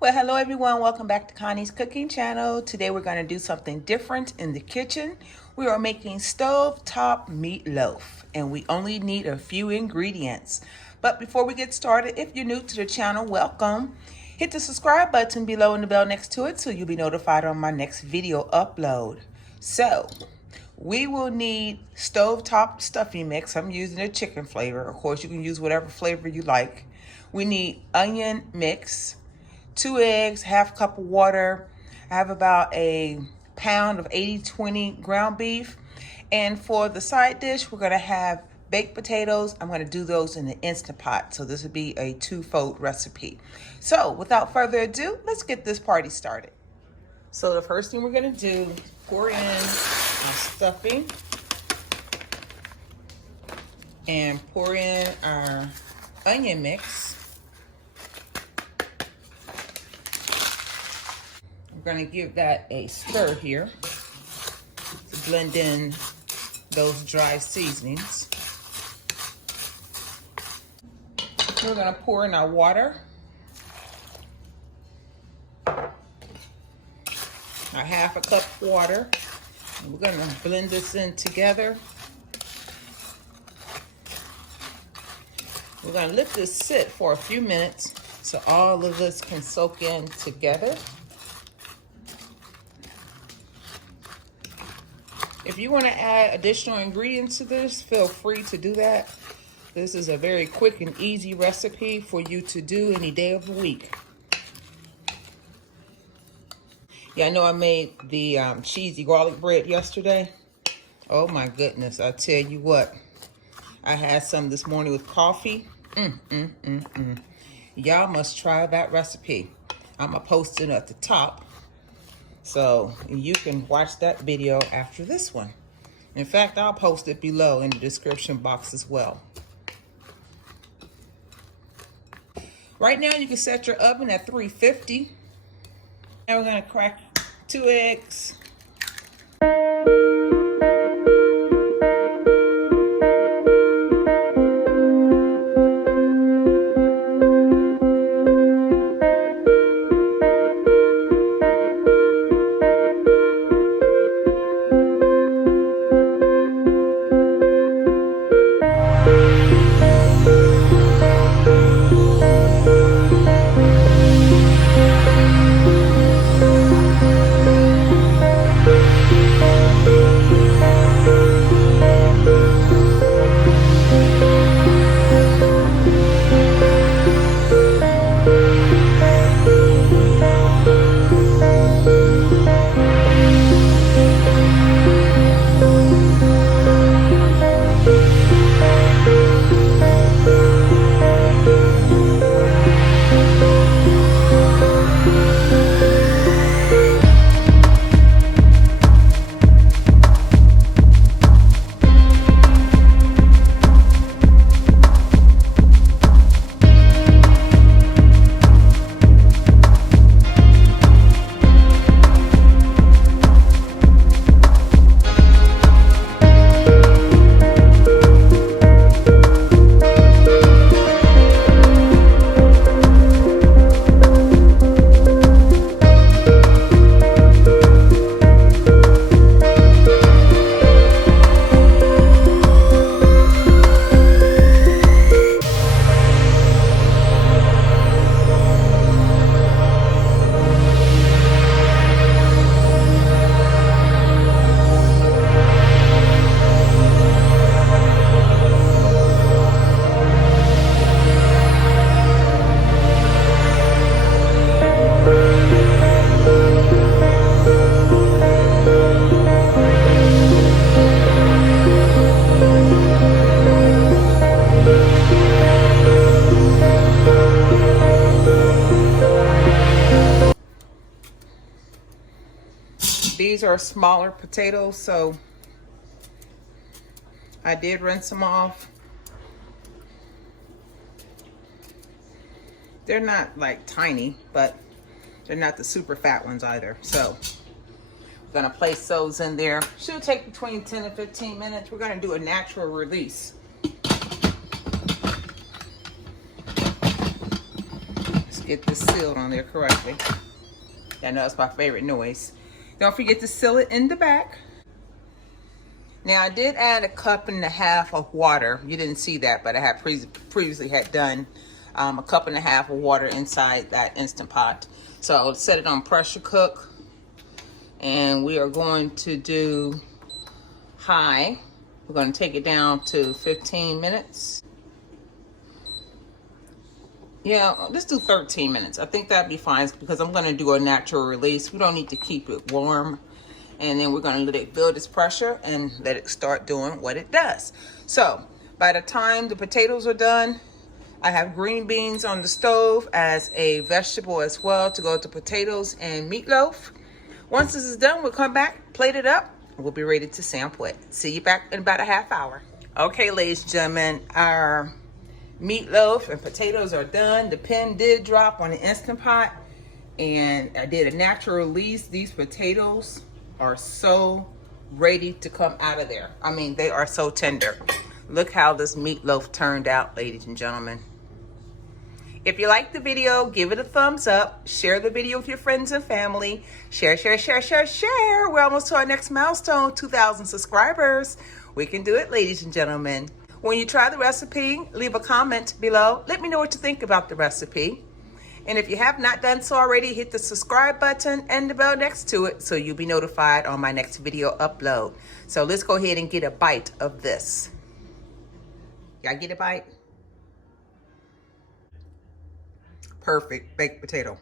Well, hello everyone. Welcome back to Connie's cooking channel. Today we're going to do something different in the kitchen. We are making stovetop meatloaf and we only need a few ingredients. But before we get started, if you're new to the channel, welcome. Hit the subscribe button below and the bell next to it so you'll be notified on my next video upload. So, we will need stovetop stuffing mix. I'm using a chicken flavor. Of course, you can use whatever flavor you like. We need onion mix, 2 eggs, half cup of water. I have about a pound of 80-20 ground beef. And for the side dish, we're gonna have baked potatoes. I'm gonna do those in the Instant Pot. So this would be a two-fold recipe. So without further ado, let's get this party started. So the first thing we're gonna do, pour in our stuffing and pour in our onion mix. We're going to give that a stir here to blend in those dry seasonings. We're going to pour in our water, our half a cup of water. And we're going to blend this in together. We're going to let this sit for a few minutes so all of this can soak in together. If you want to add additional ingredients to this, feel free to do that. This is a very quick and easy recipe for you to do any day of the week. Yeah, I know I made the cheesy garlic bread yesterday. Oh my goodness, I tell you what. I had some this morning with coffee. Y'all must try that recipe. I'm going to post it at the top. So you can watch that video after this one. In fact, I'll post it below in the description box as well. Right now you can set your oven at 350. Now we're going to crack 2 eggs. These are smaller potatoes, so I did rinse them off. They're not like tiny, but they're not the super fat ones either. So I'm gonna place those in there. Should take between 10 and 15 minutes. We're gonna do a natural release. get this sealed on there correctly. I know it's my favorite noise. Don't forget to seal it in the back. Now I did add 1.5 cups of water. You didn't see that, but I had previously had done 1.5 cups of water inside that Instant Pot. So I'll set it on pressure cook, and we are going to do high. We're going to take it down to 15 minutes. Yeah, let's do 13 minutes. I think that'd be fine because I'm going to do a natural release. We don't need to keep it warm. And then we're going to let it build its pressure and let it start doing what it does. So by the time the potatoes are done, I have green beans on the stove as a vegetable as well to go with the potatoes and meatloaf. Once this is done, we'll come back, plate it up, and we'll be ready to sample it. See you back in about a half hour. Okay, ladies and gentlemen, our meatloaf and potatoes are done. The pin did drop on the Instant Pot, and I did a natural release. These potatoes are so ready to come out of there. I mean, they are so tender. Look how this meatloaf turned out, ladies and gentlemen. If you like the video, give it a thumbs up. Share the video with your friends and family. Share, share, share, share, share. We're almost to our next milestone, 2,000 subscribers. We can do it, ladies and gentlemen. When you try the recipe, leave a comment below. Let me know what you think about the recipe. And if you have not done so already, hit the subscribe button and the bell next to it so you'll be notified on my next video upload. So let's go ahead and get a bite of this. Y'all get a bite? Perfect baked potato.